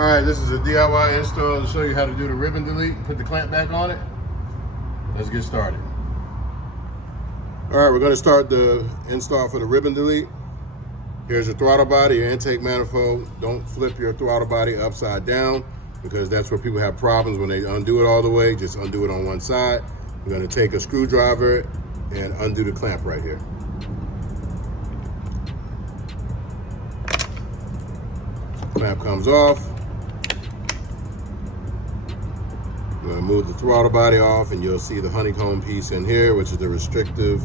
All right, this is a DIY install to show you how to do the ribbon delete and put the clamp back on it. Let's get started. All right, we're going to start the install for the ribbon delete. Here's your throttle body, your intake manifold. Don't flip your throttle body upside down because that's where people have problems when they undo it all the way. Just undo it on one side. We're going to take a screwdriver and undo the clamp right here. Clamp comes off. I'm going to move the throttle body off and you'll see the honeycomb piece in here, which is the restrictive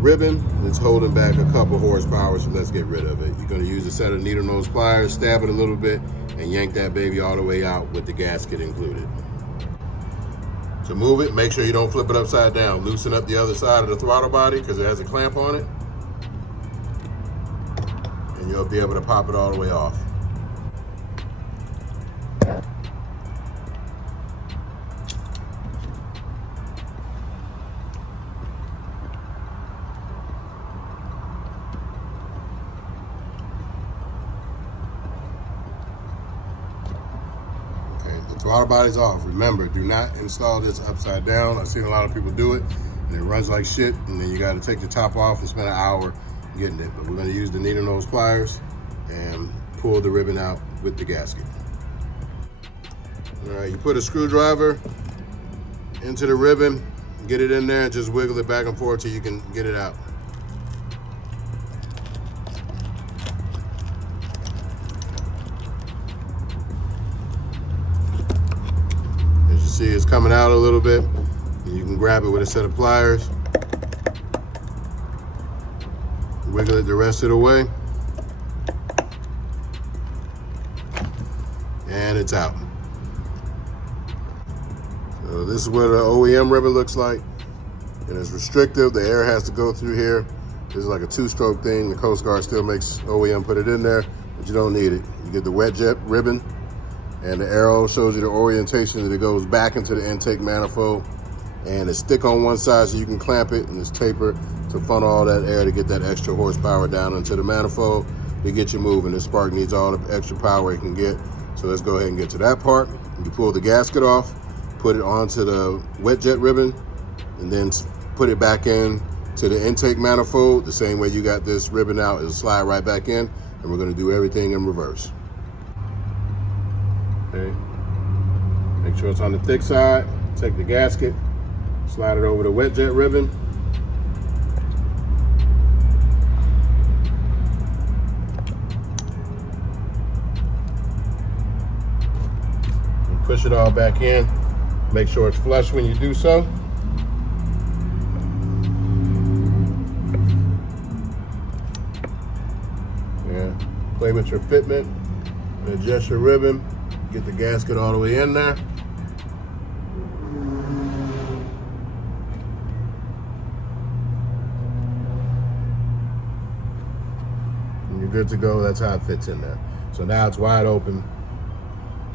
ribbon that's holding back a couple horsepower, so let's get rid of it. You're going to use a set of needle nose pliers, stab it a little bit, and yank that baby all the way out with the gasket included. To move it, make sure you don't flip it upside down. Loosen up the other side of the throttle body because it has a clamp on it, and you'll be able to pop it all the way off. Throttle body's off. Remember, do not install this upside down. I've seen a lot of people do it and it runs like shit, and then you got to take the top off and spend an hour getting it. But we're going to use the needle nose pliers and pull the ribbon out with the gasket. All right, you put a screwdriver into the ribbon, get it in there, and just wiggle it back and forth till you can get it out. See, it's coming out a little bit. You can grab it with a set of pliers. Wiggle it the rest of the way. And it's out. So this is what the OEM ribbon looks like. And it's restrictive. The air has to go through here. This is like a two-stroke thing. The Coast Guard still makes OEM put it in there, but you don't need it. You get the wet jet ribbon. And the arrow shows you the orientation that it goes back into the intake manifold, and it's stick on one side so you can clamp it, and it's taper to funnel all that air to get that extra horsepower down into the manifold to get you moving. This Spark needs all the extra power it can get. So let's go ahead and get to that part. You pull the gasket off, put it onto the wet jet ribbon, and then put it back in to the intake manifold. The same way you got this ribbon out, it'll slide right back in, and we're gonna do everything in reverse. Okay. Make sure it's on the thick side. Take the gasket, slide it over the wet jet ribbon. And push it all back in. Make sure it's flush when you do so. Yeah. Play with your fitment and adjust your ribbon. Get the gasket all the way in there. And you're good to go. That's how it fits in there. So now it's wide open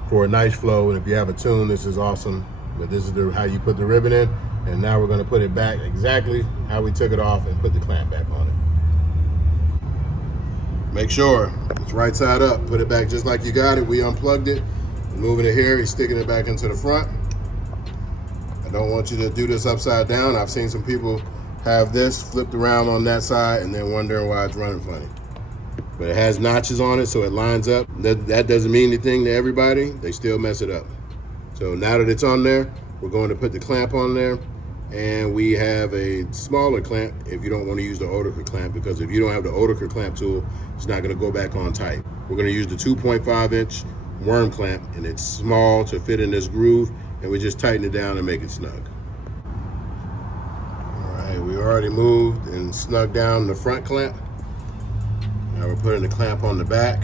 for a nice flow. And if you have a tune, this is awesome. But this is how you put the ribbon in. And now we're going to put it back exactly how we took it off and put the clamp back on it. Make sure it's right side up. Put it back just like you got it. We unplugged it. Moving it here, he's sticking it back into the front. I don't want you to do this upside down. I've seen some people have this flipped around on that side and then wondering why it's running funny. But it has notches on it, so it lines up. That doesn't mean anything to everybody. They still mess it up. So now that it's on there, we're going to put the clamp on there. And we have a smaller clamp if you don't want to use the Oerlikon clamp, because if you don't have the Oerlikon clamp tool, it's not going to go back on tight. We're going to use the 2.5-inch worm clamp, and it's small to fit in this groove, and we just tighten it down and make it snug. All right, we already moved and snugged down the front clamp. Now we're putting the clamp on the back.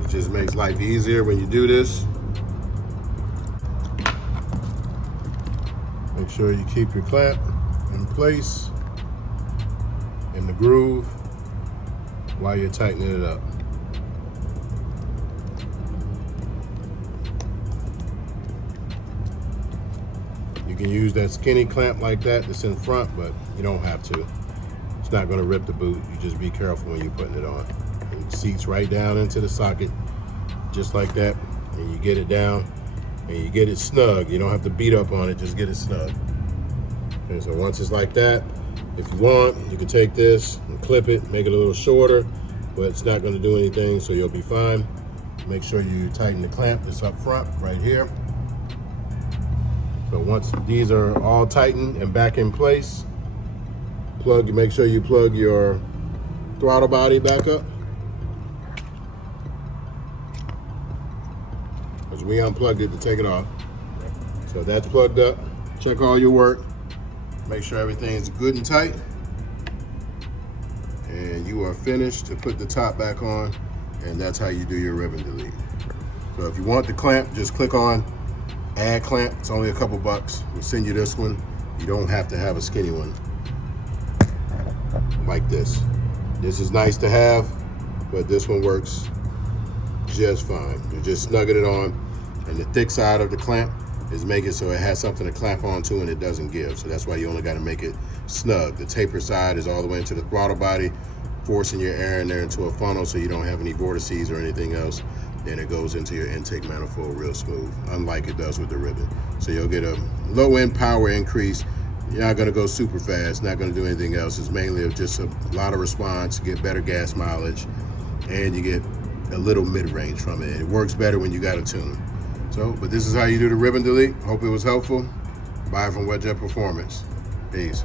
It just makes life easier when you do this. Make sure you keep your clamp in place in the groove while you're tightening it up. You can use that skinny clamp like that that's in front, but you don't have to. It's not going to rip the boot. You just be careful when you're putting it on. It seats right down into the socket just like that, and you get it down, and you get it snug. You don't have to beat up on it, just get it snug. And so once it's like that, if you want, you can take this and clip it, make it a little shorter, but it's not gonna do anything, so you'll be fine. Make sure you tighten the clamp that's up front, right here. So once these are all tightened and back in place, make sure you plug your throttle body back up. Because we unplugged it to take it off. So that's plugged up. Check all your work. Make sure everything is good and tight. And you are finished to put the top back on, and that's how you do your ribbon delete. So if you want the clamp, just click on add clamp. It's only a couple bucks. We'll send you this one. You don't have to have a skinny one like this. This is nice to have, but this one works just fine. You're just snugging it on, and the thick side of the clamp is make it so it has something to clamp onto and it doesn't give. So that's why you only got to make it snug. The taper side is all the way into the throttle body, forcing your air in there into a funnel so you don't have any vortices or anything else. Then it goes into your intake manifold real smooth, unlike it does with the ribbon. So you'll get a low end power increase. You're not gonna go super fast, not gonna do anything else. It's mainly just a lot of response, you get better gas mileage, and you get a little mid-range from it. It works better when you got a tune. So, but this is how you do the ribbon delete. Hope it was helpful. Bye from Wet Jet Performance. Peace.